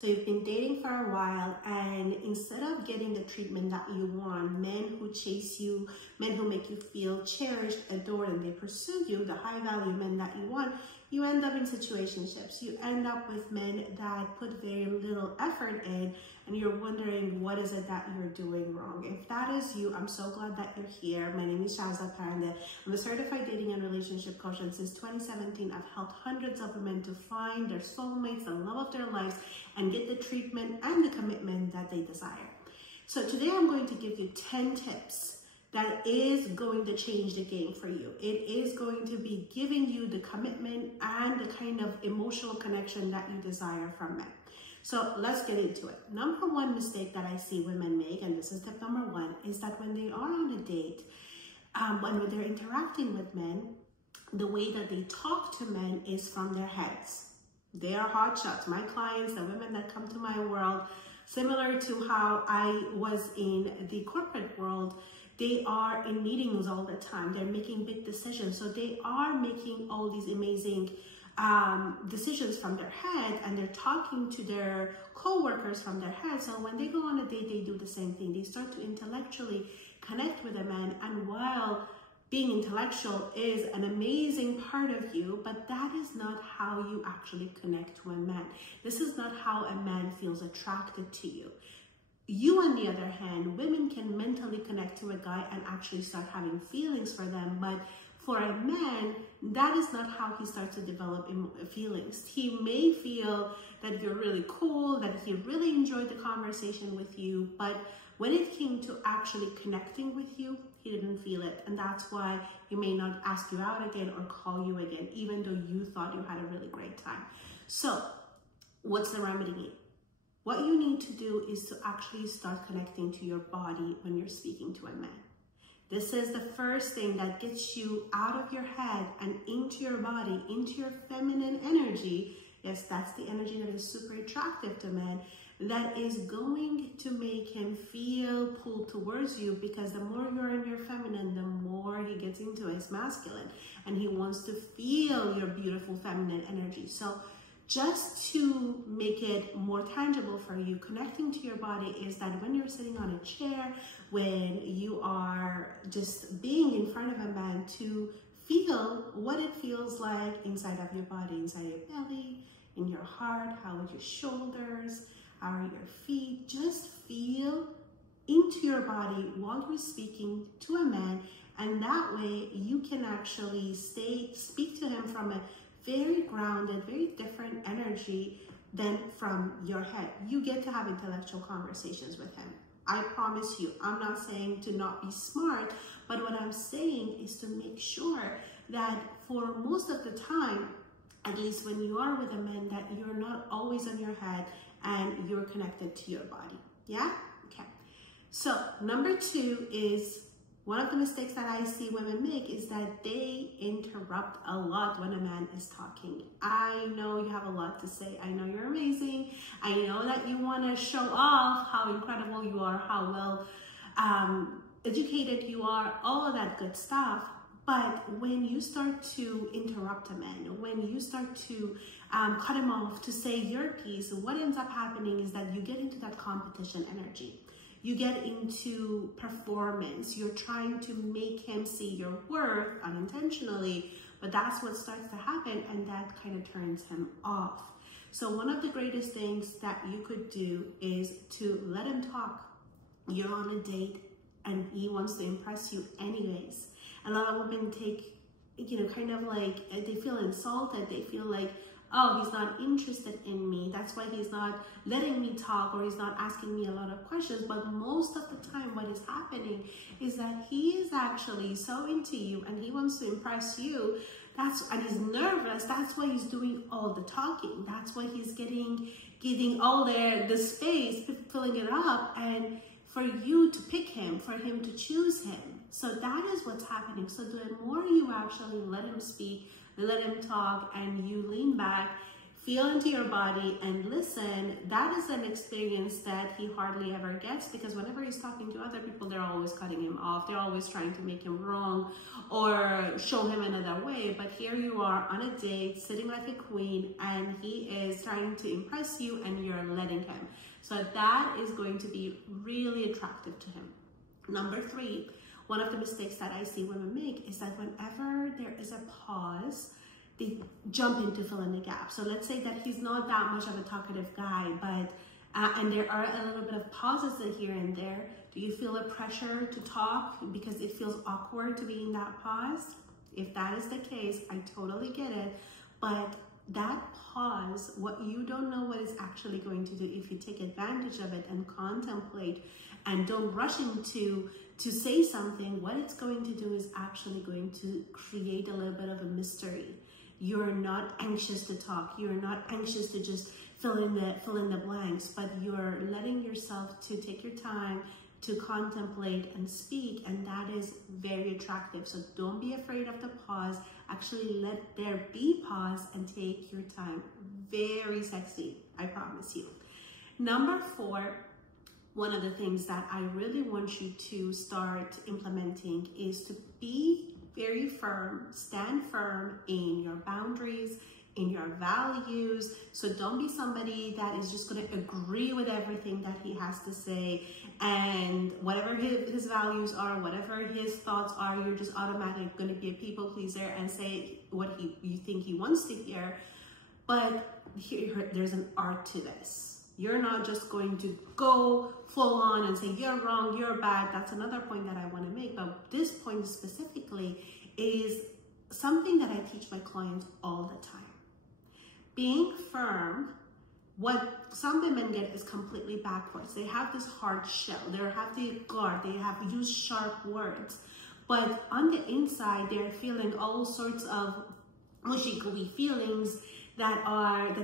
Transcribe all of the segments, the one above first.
So you've been dating for a while, and instead of getting the treatment that you want, men who chase you, men who make you feel cherished, adored, and they pursue you, the high value men that you want, you end up in situationships. You end up with men that put very little effort in, and you're wondering, what is it that you're doing wrong? If that is you, I'm so glad that you're here. My name is Shazza Paranda. I'm a certified dating and relationship coach, and since 2017, I've helped hundreds of women to find their soulmates, the love of their lives, and get the treatment and the commitment that they desire. So today I'm going to give you 10 tips that is going to change the game for you. It is going to be giving you the commitment and the kind of emotional connection that you desire from men. So let's get into it. Number one mistake that I see women make, and this is tip number one, is that when they are on a date, when they're interacting with men, the way that they talk to men is from their heads. They are hot shots. My clients, the women that come to my world, similar to how I was in the corporate world, they are in meetings all the time. They're making big decisions. So they are making all these amazing decisions from their head, and they're talking to their co-workers from their head. So when they go on a date, they do the same thing. They start to intellectually connect with a man, and while being intellectual is an amazing part of you, but that is not how you actually connect to a man. This is not how a man feels attracted to you. You, on the other hand, women can mentally connect to a guy and actually start having feelings for them, but for a man, that is not how he starts to develop feelings. He may feel that you're really cool, that he really enjoyed the conversation with you, but when it came to actually connecting with you, he didn't feel it. And that's why he may not ask you out again or call you again, even though you thought you had a really great time. So what's the remedy? What you need to do is to actually start connecting to your body when you're speaking to a man. This is the first thing that gets you out of your head and into your body, into your feminine energy. Yes, that's the energy that is super attractive to men. That is going to make him feel pulled towards you, because the more you're in your feminine, the more he gets into his masculine, and he wants to feel your beautiful feminine energy. So just to make it more tangible for you, connecting to your body is that when you're sitting on a chair, when you are just being in front of a man, to feel what it feels like inside of your body, inside your belly, in your heart. How are your shoulders? How are your feet? Just feel into your body while you're speaking to a man, and that way you can actually speak to him from a very grounded, very different energy than from your head. You get to have intellectual conversations with him. I promise you. I'm not saying to not be smart, but what I'm saying is to make sure that for most of the time, at least when you are with a man, that you're not always on your head and you're connected to your body. Yeah? Okay. So number two is, one of the mistakes that I see women make is that they interrupt a lot when a man is talking. I know you have a lot to say. I know you're amazing. I know that you want to show off how incredible you are, how well educated you are, all of that good stuff. But when you start to interrupt a man, when you start to cut him off to say your piece, what ends up happening is that you get into that competition energy. You get into performance. You're trying to make him see your worth unintentionally, but that's what starts to happen, and that kind of turns him off. So one of the greatest things that you could do is to let him talk. You're on a date and he wants to impress you anyways. A lot of women take, kind of like, they feel insulted. They feel like, oh, he's not interested in me. That's why he's not letting me talk, or he's not asking me a lot of questions. But most of the time what is happening is that he is actually so into you and he wants to impress you. And he's nervous. That's why he's doing all the talking. That's why he's getting all the space, filling it up, and for you to pick him, for him to choose him. So that is what's happening. So the more you actually let him speak, let him talk, and you lean back, feel into your body and listen, that is an experience that he hardly ever gets, because whenever he's talking to other people, they're always cutting him off. They're always trying to make him wrong or show him another way. But here you are on a date, sitting like a queen, and he is trying to impress you and you're letting him. So that is going to be really attractive to him. Number 3, one of the mistakes that I see women make is that whenever there is a pause, they jump in to fill in the gap. So let's say that he's not that much of a talkative guy, but and there are a little bit of pauses here and there. Do you feel a pressure to talk because it feels awkward to be in that pause? If that is the case, I totally get it. But that pause, what you don't know what it's actually going to do if you take advantage of it and contemplate and don't rush into to say something, what it's going to do is actually going to create a little bit of a mystery. You're not anxious to talk. You're not anxious to just fill in the blanks, but you're letting yourself to take your time to contemplate and speak, and that is very attractive. So don't be afraid of the pause. Actually, let there be pause and take your time. Very sexy, I promise you. Number 4, one of the things that I really want you to start implementing is to be very firm, stand firm in your boundaries, in your values. So don't be somebody that is just going to agree with everything that he has to say, and whatever his values are, whatever his thoughts are, you're just automatically going to be a people pleaser and say what you think he wants to hear. But there's an art to this. You're not just going to go full on and say, you're wrong, you're bad. That's another point that I want to make. But this point specifically is something that I teach my clients all the time. Being firm, what some women get is completely backwards. They have this hard shell. They have the guard. They have used sharp words. But on the inside, they're feeling all sorts of mushy-gooey feelings that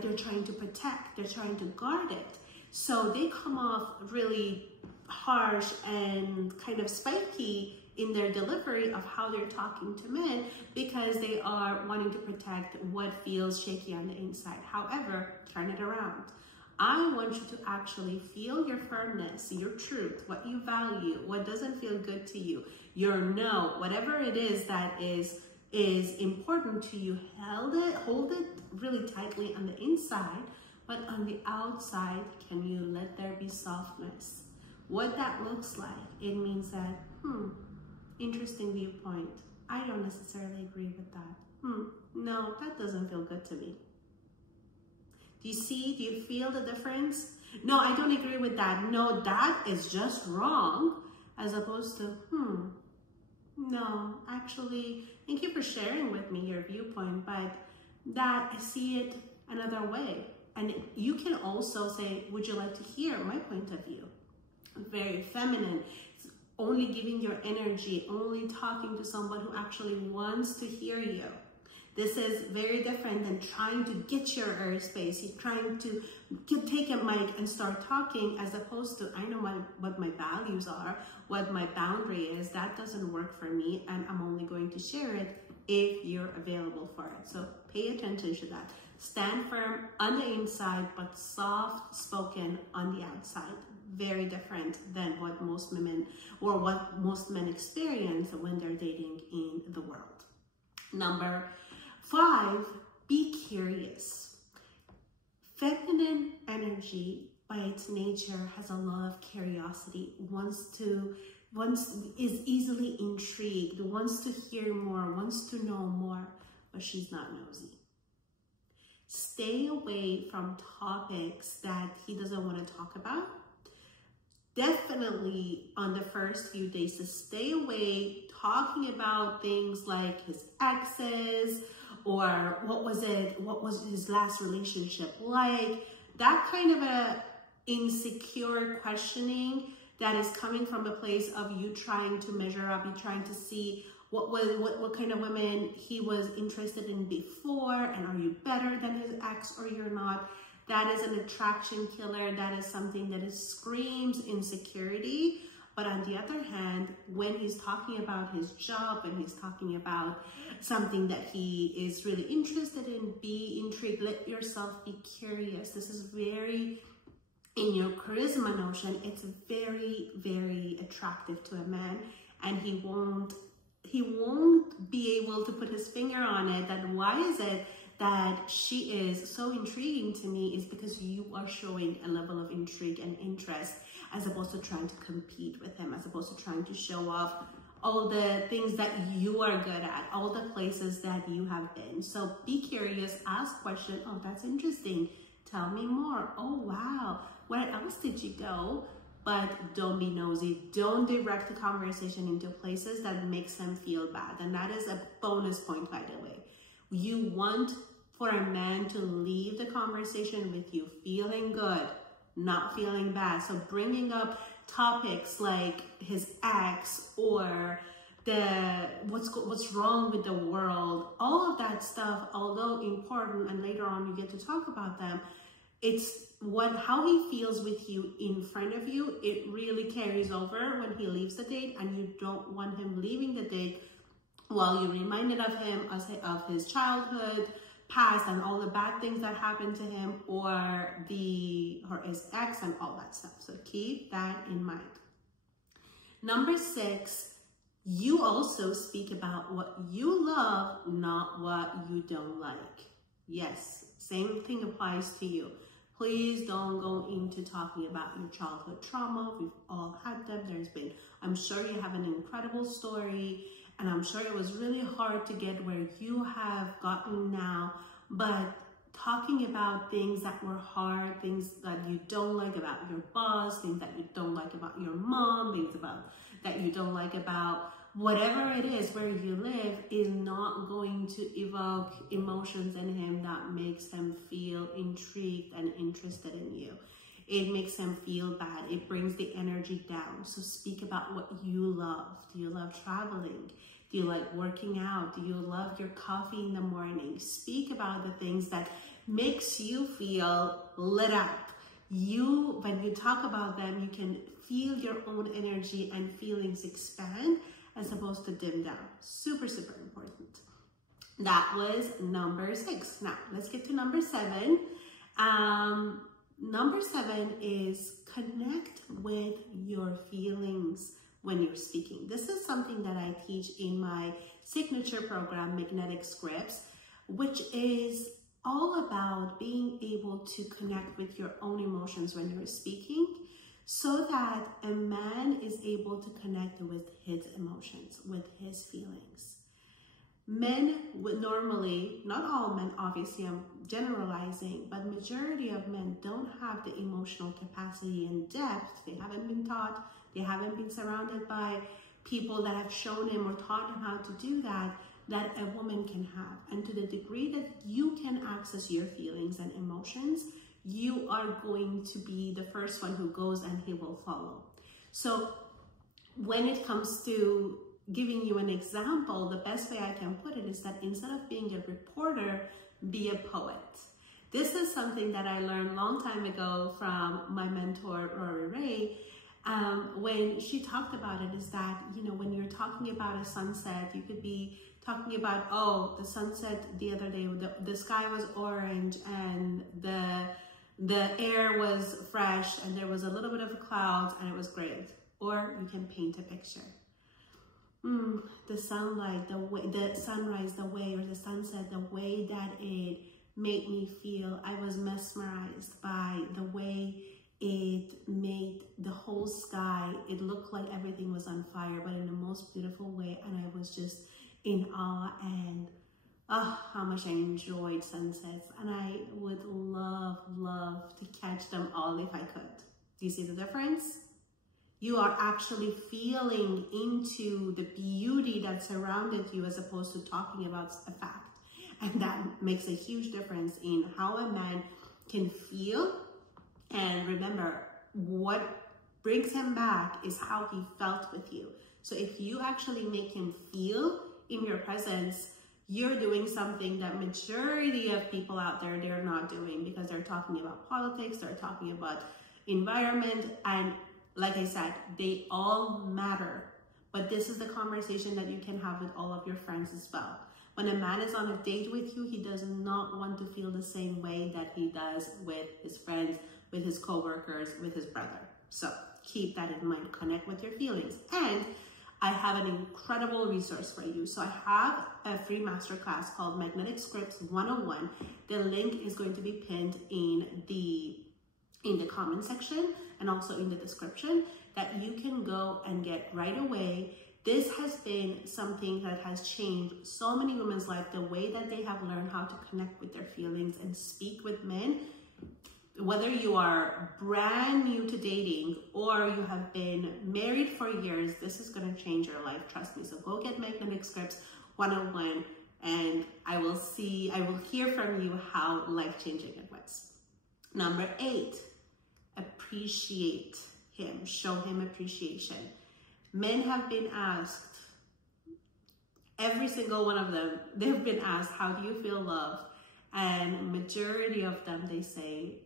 they're trying to protect. They're trying to guard it. So they come off really harsh and kind of spiky in their delivery of how they're talking to men, because they are wanting to protect what feels shaky on the inside. However, turn it around. I want you to actually feel your firmness, your truth, what you value, what doesn't feel good to you, your no, whatever it is that is important to you. Hold it really tightly on the inside, but on the outside, can you let there be softness? What that looks like, it means that, interesting viewpoint. I don't necessarily agree with that. No, that doesn't feel good to me. Do you see? Do you feel the difference? No, I don't agree with that. No, that is just wrong. As opposed to, no, actually, thank you for sharing with me your viewpoint, but that I see it another way. And you can also say, would you like to hear my point of view? Very feminine. Only giving your energy, only talking to someone who actually wants to hear you. This is very different than trying to get your airspace. You're trying to take a mic and start talking, as opposed to, I know what my values are, what my boundary is. That doesn't work for me, and I'm only going to share it if you're available for it. So pay attention to that. Stand firm on the inside, but soft spoken on the outside. Very different than what most women or what most men experience when they're dating in the world. Number 5, be curious. Feminine energy by its nature has a lot of curiosity, is easily intrigued, wants to hear more, wants to know more, but she's not nosy. Stay away from topics that he doesn't want to talk about. Definitely on the first few days, to stay away talking about things like his exes, or what was his last relationship like. That kind of a insecure questioning that is coming from a place of you trying to measure up, you trying to see what kind of women he was interested in before, and are you better than his ex or you're not. That is an attraction killer. That is something that screams insecurity. But on the other hand, when he's talking about his job, when he's talking about something that he is really interested in, be intrigued. Let yourself be curious. This is very, in your charisma notion, it's very, very attractive to a man, and he won't be able to put his finger on it. That why is it that she is so intriguing to me is because you are showing a level of intrigue and interest, as opposed to trying to compete with him, as opposed to trying to show off all the things that you are good at, all the places that you have been. So be curious, ask questions. Oh, that's interesting. Tell me more. Oh, wow. Where else did you go? But don't be nosy. Don't direct the conversation into places that makes them feel bad. And that is a bonus point, by the way. You want for a man to leave the conversation with you feeling good, not feeling bad. So bringing up topics like his ex or what's wrong with the world, all of that stuff, although important, and later on you get to talk about them, it's how he feels with you in front of you. It really carries over when he leaves the date, and you don't want him leaving the date while you're reminded of him, of his childhood, past, and all the bad things that happened to him, or his ex and all that stuff. So keep that in mind. Number 6, you also speak about what you love, not what you don't like. Yes, same thing applies to you. Please don't go into talking about your childhood trauma. We've all had them. I'm sure you have an incredible story, and I'm sure it was really hard to get where you have gotten now. But talking about things that were hard, things that you don't like about your boss, things that you don't like about your mom, things that you don't like about whatever it is where you live, is not going to evoke emotions in him that makes him feel intrigued and interested in you. It makes him feel bad. It brings the energy down. So speak about what you love. Do you love traveling? Do you like working out? Do you love your coffee in the morning? Speak about the things that makes you feel lit up. When you talk about them, you can feel your own energy and feelings expand, as opposed to dim down. Super, super important. That was number 6. Now, let's get to number 7. Number 7 is connect with your feelings when you're speaking. This is something that I teach in my signature program, Magnetic Scripts, which is all about being able to connect with your own emotions when you're speaking, so that a man is able to connect with his emotions, with his feelings. Men would normally, not all men, obviously I'm generalizing, but majority of men don't have the emotional capacity and depth. They haven't been taught, they haven't been surrounded by people that have shown him or taught him how to do that a woman can have. And to the degree that you can access your feelings and emotions, you are going to be the first one who goes, and he will follow. So when it comes to giving you an example, the best way I can put it is that instead of being a reporter, be a poet. This is something that I learned a long time ago from my mentor, Rory Ray. When she talked about it, is that, when you're talking about a sunset, you could be talking about, oh, the sunset the other day, the sky was orange and the air was fresh and there was a little bit of clouds and it was great. Or you can paint a picture. The sunlight, the sunrise, or the sunset, the way that it made me feel. I was mesmerized by the way it made the whole sky. It looked like everything was on fire, but in the most beautiful way. And I was just in awe, and how much I enjoyed sunsets. And I would love to catch them all if I could. Do you see the difference? You are actually feeling into the beauty that surrounded you, as opposed to talking about a fact. And that makes a huge difference in how a man can feel. And remember, what brings him back is how he felt with you. So if you actually make him feel in your presence, you're doing something that majority of people out there, they're not doing, because they're talking about politics, they're talking about environment, and Like I said, they all matter. But this is the conversation that you can have with all of your friends as well. When a man is on a date with you, he does not want to feel the same way that he does with his friends, with his coworkers, with his brother. So keep that in mind. Connect with your feelings. And I have an incredible resource for you. So I have a free masterclass called Magnetic Scripts 101. The link is going to be pinned in the comment section and also in the description, that you can go and get right away. This has been something that has changed so many women's lives, the way that they have learned how to connect with their feelings and speak with men. Whether you are brand new to dating or you have been married for years, this is going to change your life. Trust me. So go get Magnetic Scripts 101 and I will hear from you how life-changing it was. Number 8, appreciate him. Show him appreciation. Men have been asked, every single one of them, they've been asked, how do you feel loved? And majority of them, they say,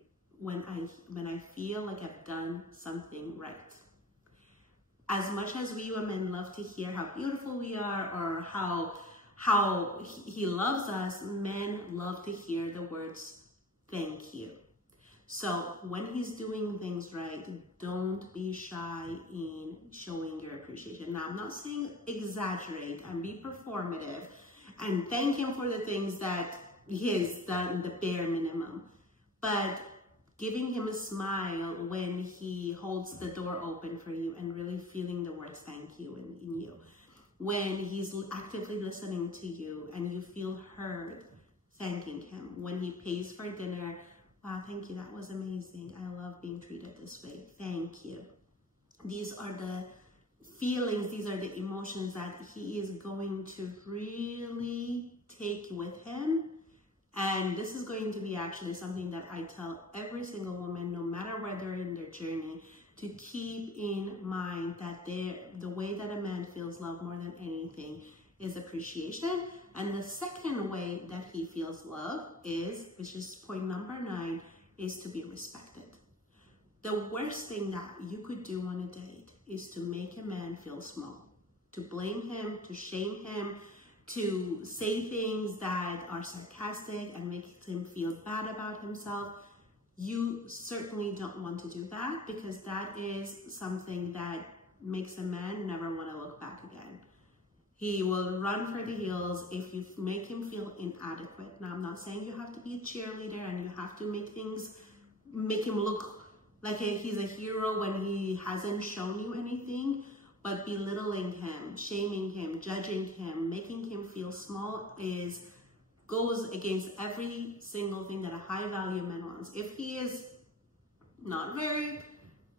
when I feel like I've done something right. As much as we women love to hear how beautiful we are or how he loves us, men love to hear the words, thank you. So when he's doing things right, don't be shy in showing your appreciation. Now, I'm not saying exaggerate and be performative and thank him for the things that he has done, the bare minimum, but giving him a smile when he holds the door open for you and really feeling the words thank you in you. When he's actively listening to you and you feel heard, thanking him. When he pays for dinner, wow, thank you, that was amazing. I love being treated this way. Thank you. These are the feelings, these are the emotions that he is going to really take with him. And this is going to be actually something that I tell every single woman, no matter where they're in their journey, to keep in mind that the way that a man feels love more than anything is appreciation. And the second way that he feels love is, which is point number 9, is to be respected. The worst thing that you could do on a date is to make a man feel small, to blame him, to shame him, to say things that are sarcastic and make him feel bad about himself. You certainly don't want to do that, because that is something that makes a man never want to look back again. He will run for the hills if you make him feel inadequate. Now, I'm not saying you have to be a cheerleader and you have to make him look like he's a hero when he hasn't shown you anything, but belittling him, shaming him, judging him, making him feel small goes against every single thing that a high value man wants. If he is not very,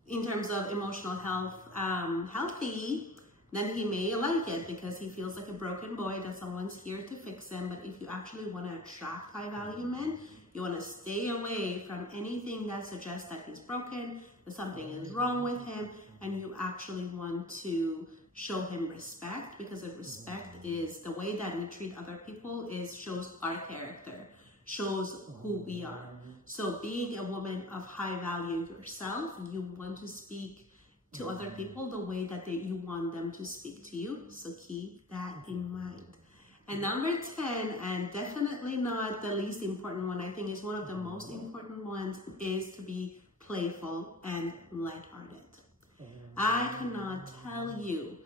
in terms of emotional health, healthy, then he may like it because he feels like a broken boy that someone's here to fix him. But if you actually want to attract high value men, you want to stay away from anything that suggests that he's broken, that something is wrong with him, and you actually want to show him respect, because if respect is the way that we treat other people, shows our character, shows who we are. So being a woman of high value yourself, you want to speak to other people the way that you want them to speak to you. So keep that in mind. And number 10, and definitely not the least important one, I think is one of the most important ones, is to be playful and lighthearted. I cannot tell you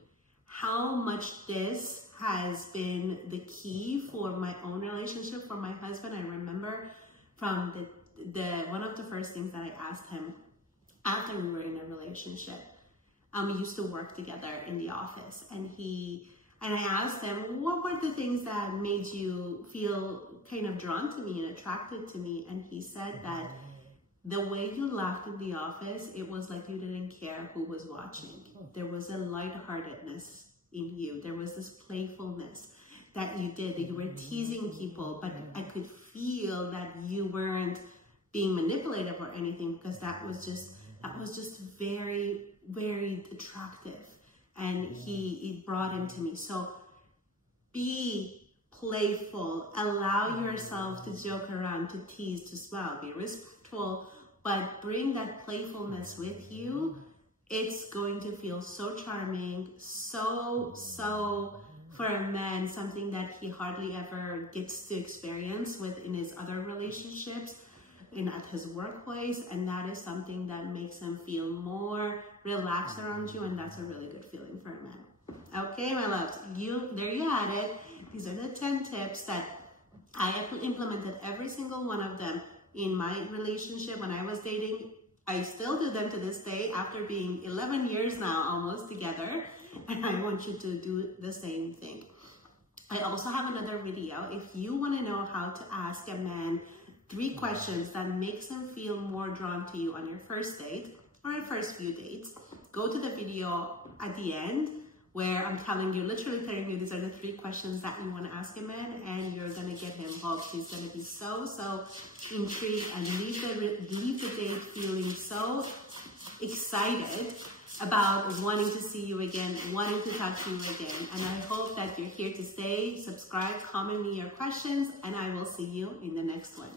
how much this has been the key for my own relationship, for my husband. I remember from one of the first things that I asked him after we were in a relationship. We used to work together in the office, and I asked him, what were the things that made you feel kind of drawn to me and attracted to me? And he said that the way you laughed in the office, it was like you didn't care who was watching. There was a lightheartedness in you. There was this playfulness that you did, that you were teasing people, but I could feel that you weren't being manipulative or anything, because that was just very, very attractive. And it brought him to me. So be playful, allow yourself to joke around, to tease, to smile, be respectful, but bring that playfulness with you it's going to feel so charming, so for a man, something that he hardly ever gets to experience within his other relationships and at his workplace. And that is something that makes him feel more relaxed around you. And that's a really good feeling for a man. Okay, my loves, there you had it. These are the 10 tips that I implemented, every single one of them in my relationship when I was dating. I still do them to this day after being 11 years now almost together, and I want you to do the same thing. I also have another video if you want to know how to ask a man 3 questions that makes him feel more drawn to you on your first date or your first few dates. Go to the video at the end where I'm literally telling you these are the 3 questions that you want to ask a man, and you're going to get him hooked. He's going to be so intrigued and leave the date feeling so excited about wanting to see you again, wanting to talk to you again. And I hope that you're here to stay. Subscribe, comment me your questions, and I will see you in the next one.